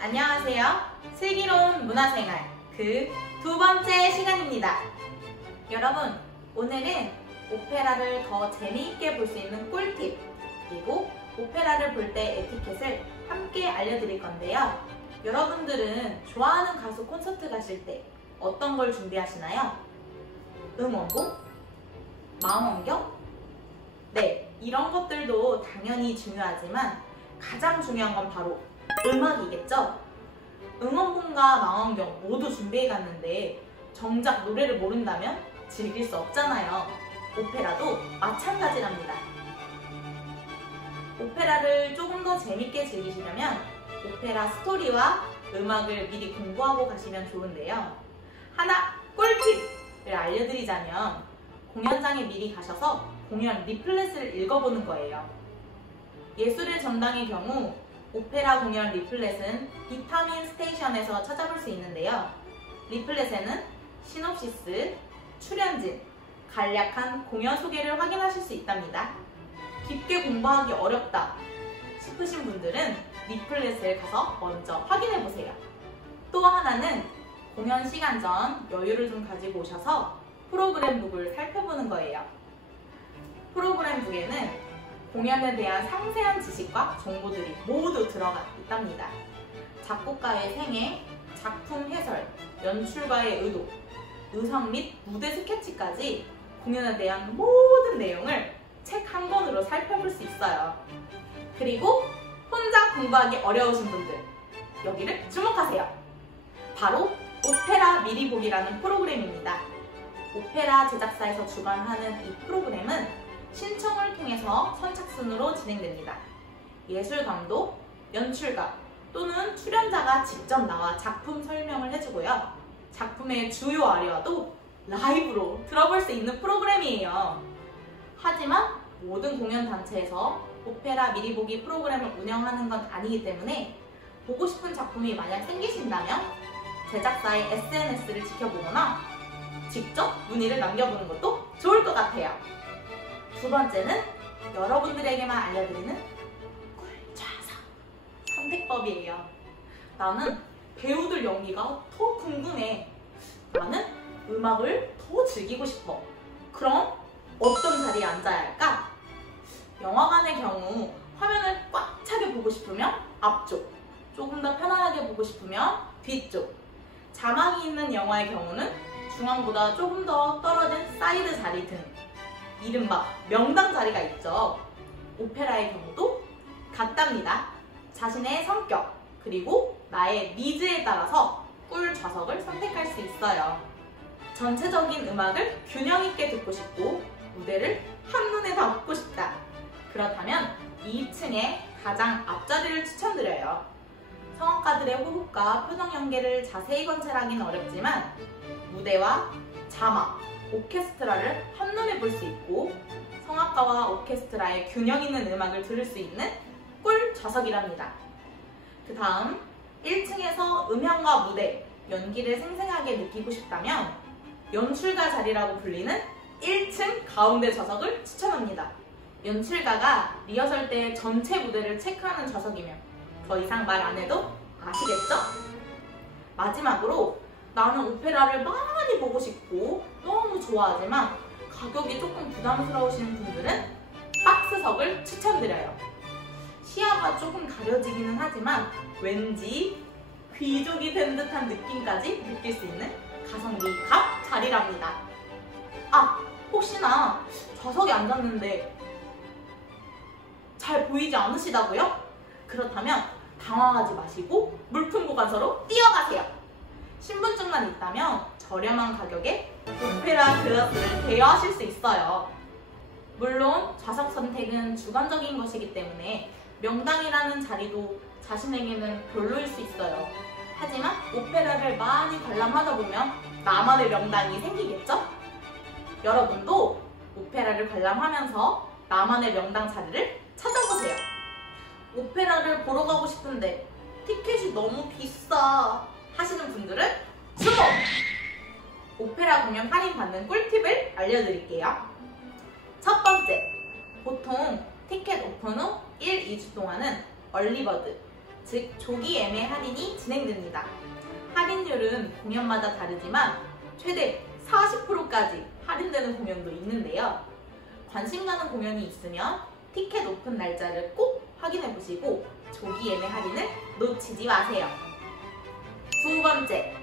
안녕하세요. 슬기로운 문화생활 그 두 번째 시간입니다. 여러분, 오늘은 오페라를 더 재미있게 볼 수 있는 꿀팁, 그리고 오페라를 볼 때 에티켓을 함께 알려드릴 건데요. 여러분들은 좋아하는 가수 콘서트 가실 때 어떤 걸 준비하시나요? 응원봉? 망원경? 네, 이런 것들도 당연히 중요하지만 가장 중요한 건 바로 음악이겠죠? 응원봉과 망원경 모두 준비해 갔는데 정작 노래를 모른다면 즐길 수 없잖아요. 오페라도 마찬가지랍니다. 오페라를 조금 더 재밌게 즐기시려면 오페라 스토리와 음악을 미리 공부하고 가시면 좋은데요. 하나 꿀팁을 알려드리자면 공연장에 미리 가셔서 공연 리플렛을 읽어보는 거예요. 예술의 전당의 경우 오페라 공연 리플렛은 비타민 스테이션에서 찾아볼 수 있는데요. 리플렛에는 시놉시스, 출연진, 간략한 공연 소개를 확인하실 수 있답니다. 깊게 공부하기 어렵다 싶으신 분들은 리플렛을 가서 먼저 확인해보세요. 또 하나는 공연 시간 전 여유를 좀 가지고 오셔서 프로그램북을 살펴보는 거예요. 프로그램북에는 공연에 대한 상세한 지식과 정보들이 모두 들어가 있답니다. 작곡가의 생애, 작품 해설, 연출가의 의도, 의상 및 무대 스케치까지 공연에 대한 모든 내용을 책 한 권으로 살펴볼 수 있어요. 그리고 혼자 공부하기 어려우신 분들, 여기를 주목하세요. 바로 오페라 미리 보기라는 프로그램입니다. 오페라 제작사에서 주관하는 이 프로그램은 신청을 통해서 선착순으로 진행됩니다. 예술감독, 연출가 또는 출연자가 직접 나와 작품 설명을 해주고요. 작품의 주요 아리아도 라이브로 들어볼 수 있는 프로그램이에요. 하지만 모든 공연 단체에서 오페라 미리 보기 프로그램을 운영하는 건 아니기 때문에 보고 싶은 작품이 만약 생기신다면 제작사의 SNS를 지켜보거나 직접 문의를 남겨보는 것도 좋을 것 같아요. 두 번째는 여러분들에게만 알려드리는 꿀좌석 선택법이에요. 나는 배우들 연기가 더 궁금해. 나는 음악을 더 즐기고 싶어. 그럼 어떤 자리에 앉아야 할까? 영화관의 경우 화면을 꽉 차게 보고 싶으면 앞쪽, 조금 더 편안하게 보고 싶으면 뒤쪽, 자막이 있는 영화의 경우는 중앙보다 조금 더 떨어진 사이드 자리 등 이른바 명당 자리가 있죠. 오페라의 경우도 같답니다. 자신의 성격 그리고 나의 니즈에 따라서 꿀 좌석을 선택할 수 있어요. 전체적인 음악을 균형 있게 듣고 싶고 무대를 한눈에 담고 싶다. 그렇다면 2층의 가장 앞자리를 추천드려요. 성악가들의 호흡과 표정 연계를 자세히 관찰하기는 어렵지만 무대와 자막, 오케스트라를 한눈에 볼 수 있고 성악가와 오케스트라의 균형 있는 음악을 들을 수 있는 꿀 좌석이랍니다. 그 다음 1층에서 음향과 무대, 연기를 생생하게 느끼고 싶다면 연출가 자리라고 불리는 1층 가운데 좌석을 추천합니다. 연출가가 리허설 때 전체 무대를 체크하는 좌석이면 더 이상 말 안 해도 아시겠죠? 마지막으로 나는 오페라를 많이 보고 싶고 너무 좋아하지만 가격이 조금 부담스러우신 분들은 박스석을 추천드려요. 시야가 조금 가려지기는 하지만 왠지 귀족이 된 듯한 느낌까지 느낄 수 있는 가성비 갑 자리랍니다. 아, 혹시나 좌석에 앉았는데 잘 보이지 않으시다고요? 그렇다면 당황하지 마시고 물품 보관소로 뛰어가세요. 신분증만 있다면 저렴한 가격에 오페라 글라스를 대여하실 수 있어요. 물론 좌석 선택은 주관적인 것이기 때문에 명당이라는 자리도 자신에게는 별로일 수 있어요. 하지만 오페라를 많이 관람하다 보면 나만의 명당이 생기겠죠? 여러분도 오페라를 관람하면서 나만의 명당 자리를 찾아보세요. 오페라를 보러 가고 싶은데 티켓이 너무 비싸 하시는 분들은 주목! 오페라 공연 할인 받는 꿀팁을 알려드릴게요. 첫 번째, 보통 티켓 오픈 후 1, 2주 동안은 얼리버드, 즉 조기 예매 할인이 진행됩니다. 할인율은 공연마다 다르지만 최대 40%까지 할인되는 공연도 있는데요. 관심 가는 공연이 있으면 티켓 오픈 날짜를 꼭 확인해 보시고 조기 예매 할인을 놓치지 마세요. 두 번째,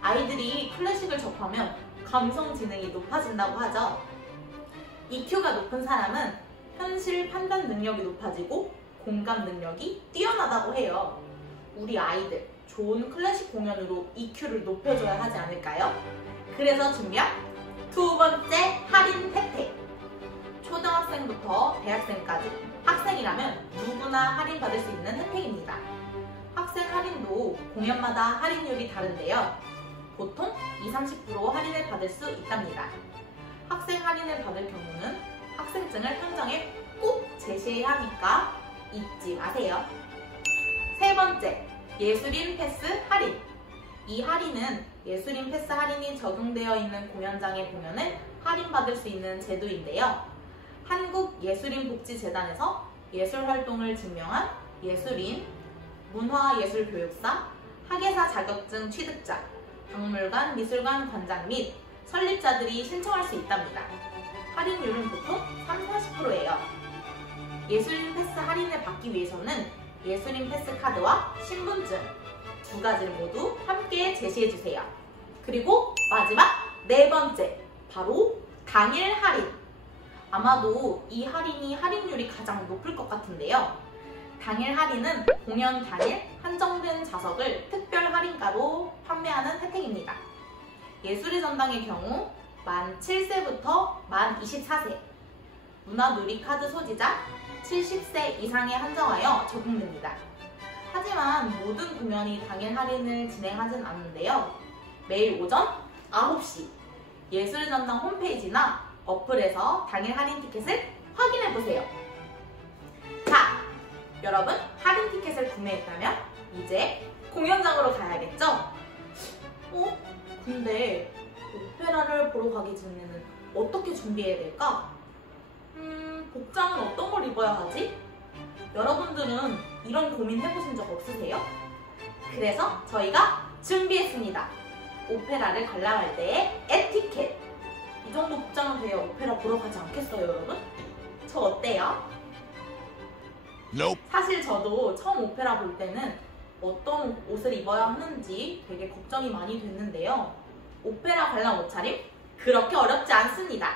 아이들이 클래식을 접하면 감성 지능이 높아진다고 하죠. EQ가 높은 사람은 현실 판단 능력이 높아지고 공감 능력이 뛰어나다고 해요. 우리 아이들 좋은 클래식 공연으로 EQ를 높여줘야 하지 않을까요? 그래서 준비한 두 번째 할인 혜택. 초등학생부터 대학생까지 학생이라면 누구나 할인받을 수 있는 혜택입니다. 학생 할인도 공연마다 할인율이 다른데요. 보통 20-30% 할인을 받을 수 있답니다. 학생 할인을 받을 경우는 학생증을 현장에 꼭 제시해야 하니까 잊지 마세요. 세 번째, 예술인 패스 할인. 이 할인은 예술인 패스 할인이 적용되어 있는 공연장의 공연을 할인받을 수 있는 제도인데요. 한국예술인복지재단에서 예술활동을 증명한 예술인, 문화예술교육사, 학예사 자격증 취득자, 박물관, 미술관 관장 및 설립자들이 신청할 수 있답니다. 할인율은 보통 30-40%예요. 예술인 패스 할인을 받기 위해서는 예술인 패스 카드와 신분증 두 가지를 모두 함께 제시해주세요. 그리고 마지막 네 번째, 바로 당일 할인. 아마도 이 할인이 할인율이 가장 높을 것 같은데요. 당일 할인은 공연 당일 한정된 좌석을 특별 할인가로 판매하는 혜택입니다. 예술의 전당의 경우 만 7세부터 만 24세, 문화누리카드 소지자 70세 이상에 한정하여 적용됩니다. 하지만 모든 공연이 당일 할인을 진행하진 않는데요. 매일 오전 9시 예술의 전당 홈페이지나 어플에서 당일 할인 티켓을 확인해보세요. 자, 여러분 할인 티켓을 구매했다면 이제 공연장으로 가야겠죠? 근데 오페라를 보러 가기 전에는 어떻게 준비해야 될까? 복장은 어떤 걸 입어야 하지? 여러분들은 이런 고민 해보신 적 없으세요? 그래서 저희가 준비했습니다. 오페라를 관람할 때의 에티켓. 이 정도 복장은 돼야 오페라 보러 가지 않겠어요, 여러분? 저 어때요? Nope. 사실 저도 처음 오페라 볼 때는 어떤 옷을 입어야 하는지 되게 걱정이 많이 됐는데요. 오페라 관람 옷차림 그렇게 어렵지 않습니다.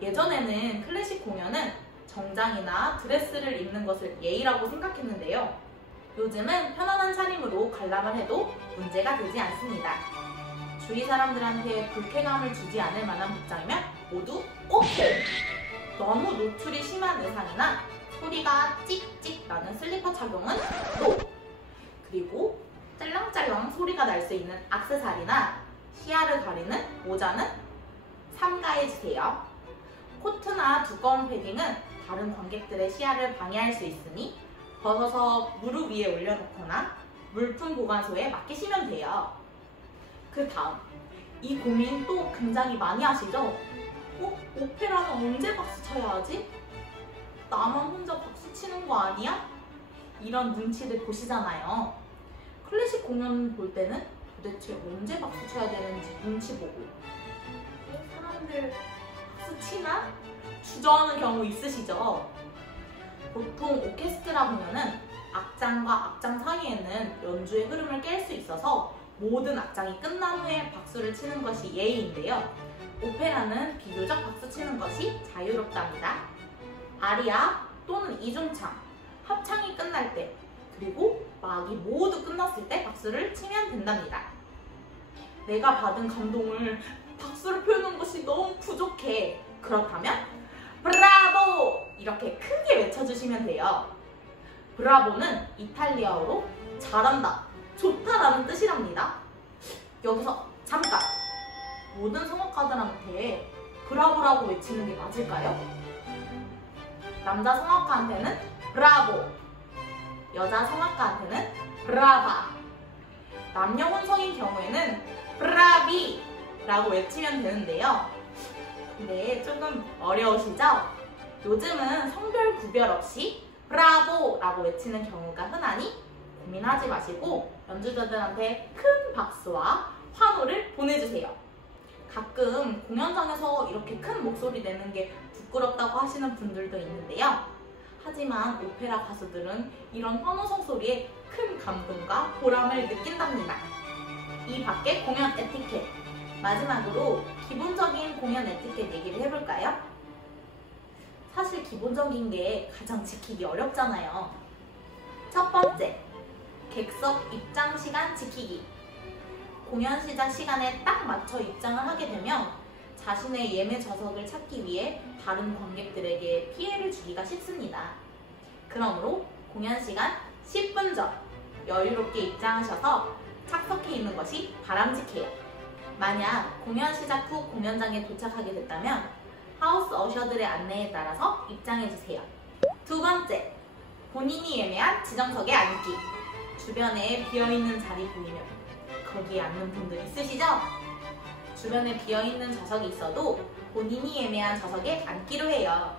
예전에는 클래식 공연은 정장이나 드레스를 입는 것을 예의라고 생각했는데요. 요즘은 편안한 차림으로 관람을 해도 문제가 되지 않습니다. 주위 사람들한테 불쾌감을 주지 않을 만한 복장이면 모두 오케이! 너무 노출이 심한 의상이나 소리가 찍찍 나는 슬리퍼 착용은 NO! 그리고 짤랑짤랑 소리가 날 수 있는 액세서리나 시야를 가리는 모자는 삼가해주세요. 코트나 두꺼운 패딩은 다른 관객들의 시야를 방해할 수 있으니 벗어서 무릎 위에 올려놓거나 물품 보관소에 맡기시면 돼요. 그 다음, 이 고민 또 굉장히 많이 하시죠? 오페라는 언제 박수 쳐야 하지? 나만 혼자 박수 치는 거 아니야? 이런 눈치를 보시잖아요. 클래식 공연 볼 때는 도대체 언제 박수 쳐야 되는지 눈치 보고 사람들 박수 치나? 주저하는 경우 있으시죠? 보통 오케스트라 공연은 악장과 악장 사이에는 연주의 흐름을 깰 수 있어서 모든 악장이 끝난 후에 박수를 치는 것이 예의인데요. 오페라는 비교적 박수 치는 것이 자유롭답니다. 아리아 또는 이중창, 합창이 끝날 때, 그리고 막이 모두 끝났을 때 박수를 치면 된답니다. 내가 받은 감동을 박수로 표현하는 것이 너무 부족해. 그렇다면 브라보! 이렇게 크게 외쳐주시면 돼요. 브라보는 이탈리아어로 잘한다, 좋다라는 뜻이랍니다. 여기서 잠깐! 모든 성악가들한테 브라보라고 외치는 게 맞을까요? 남자 성악가한테는 브라보, 여자 성악가한테는 브라바, 남녀 혼성인 경우에는 브라비라고 외치면 되는데요. 근데 조금 어려우시죠? 요즘은 성별 구별 없이 브라보라고 외치는 경우가 흔하니 고민하지 마시고 연주자들한테 큰 박수와 환호를 보내주세요. 가끔 공연장에서 이렇게 큰 목소리 내는 게 부끄럽다고 하시는 분들도 있는데요. 하지만 오페라 가수들은 이런 환호성 소리에 큰 감동과 보람을 느낀답니다. 이 밖에 공연 에티켓, 마지막으로 기본적인 공연 에티켓 얘기를 해볼까요? 사실 기본적인 게 가장 지키기 어렵잖아요. 첫 번째, 객석 입장 시간 지키기. 공연 시작 시간에 딱 맞춰 입장을 하게 되면 자신의 예매 좌석을 찾기 위해 다른 관객들에게 피해를 주기가 쉽습니다. 그러므로 공연 시간 10분 전 여유롭게 입장하셔서 착석해 있는 것이 바람직해요. 만약 공연 시작 후 공연장에 도착하게 됐다면 하우스 어셔들의 안내에 따라서 입장해주세요. 두 번째, 본인이 예매한 지정석에 앉기. 주변에 비어있는 자리 보이면 거기에 앉는 분들 있으시죠? 주변에 비어있는 좌석이 있어도 본인이 예매한 좌석에 앉기로 해요.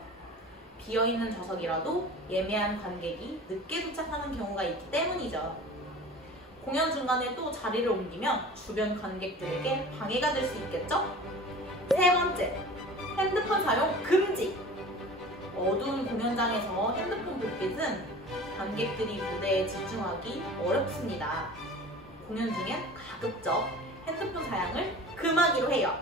비어있는 좌석이라도 예매한 관객이 늦게 도착하는 경우가 있기 때문이죠. 공연 중간에 또 자리를 옮기면 주변 관객들에게 방해가 될 수 있겠죠? 세 번째, 핸드폰 사용 금지! 어두운 공연장에서 핸드폰 불빛은 관객들이 무대에 집중하기 어렵습니다. 공연 중엔 가급적 핸드폰 사용을 금하기로 해요.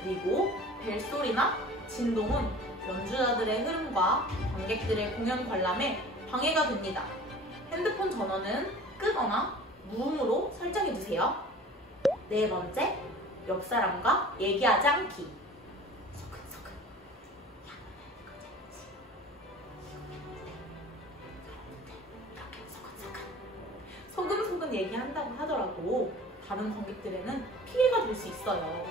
그리고 벨소리나 진동은 연주자들의 흐름과 관객들의 공연 관람에 방해가 됩니다. 핸드폰 전원은 끄거나 무음으로 설정해주세요. 네 번째, 옆 사람과 얘기하지 않기. 소근소근 얘기한다고 하더라도 다른 관객들에는 피해가 될 수 있어요.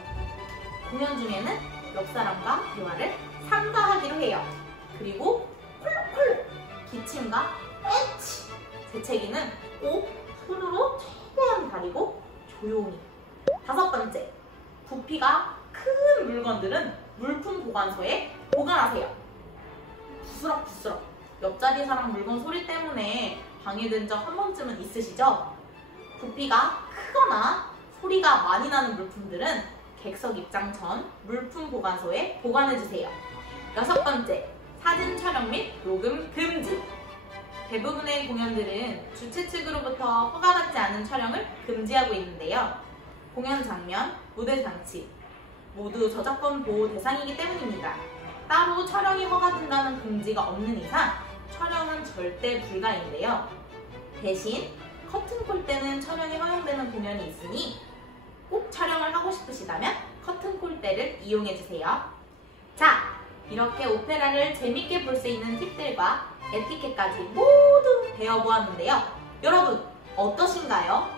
공연 중에는 옆 사람과 대화를 삼가하기로 해요. 그리고 콜록콜록 기침과 에치, 재채기는 꼭 손으로 최대한 가리고 조용히. 다섯 번째, 부피가 큰 물건들은 물품 보관소에 보관하세요. 부스럭부스럭 옆자리 사람 물건 소리 때문에 방해된 적 한 번쯤은 있으시죠? 부피가 크거나 소리가 많이 나는 물품들은 객석 입장 전 물품 보관소에 보관해주세요. 여섯 번째, 사진 촬영 및 녹음 금지. 대부분의 공연들은 주최 측으로부터 허가받지 않은 촬영을 금지하고 있는데요. 공연 장면, 무대 장치 모두 저작권 보호 대상이기 때문입니다. 따로 촬영이 허가된다는 공지가 없는 이상 촬영은 절대 불가인데요. 대신 커튼콜 때는 촬영이 허용되는 공연이 있으니 꼭 촬영을 하고 싶으시다면 커튼콜 때를 이용해주세요. 자, 이렇게 오페라를 재밌게 볼 수 있는 팁들과 에티켓까지 모두 배워보았는데요. 여러분, 어떠신가요?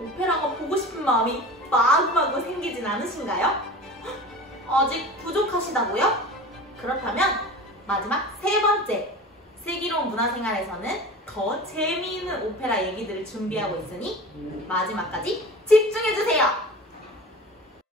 오페라가 보고 싶은 마음이 마구마구 생기진 않으신가요? 아직 부족하시다고요? 그렇다면 마지막 세 번째, 슬기로운 문화생활에서는 더 재미있는 오페라 얘기들을 준비하고 있으니 마지막까지 집중해주세요.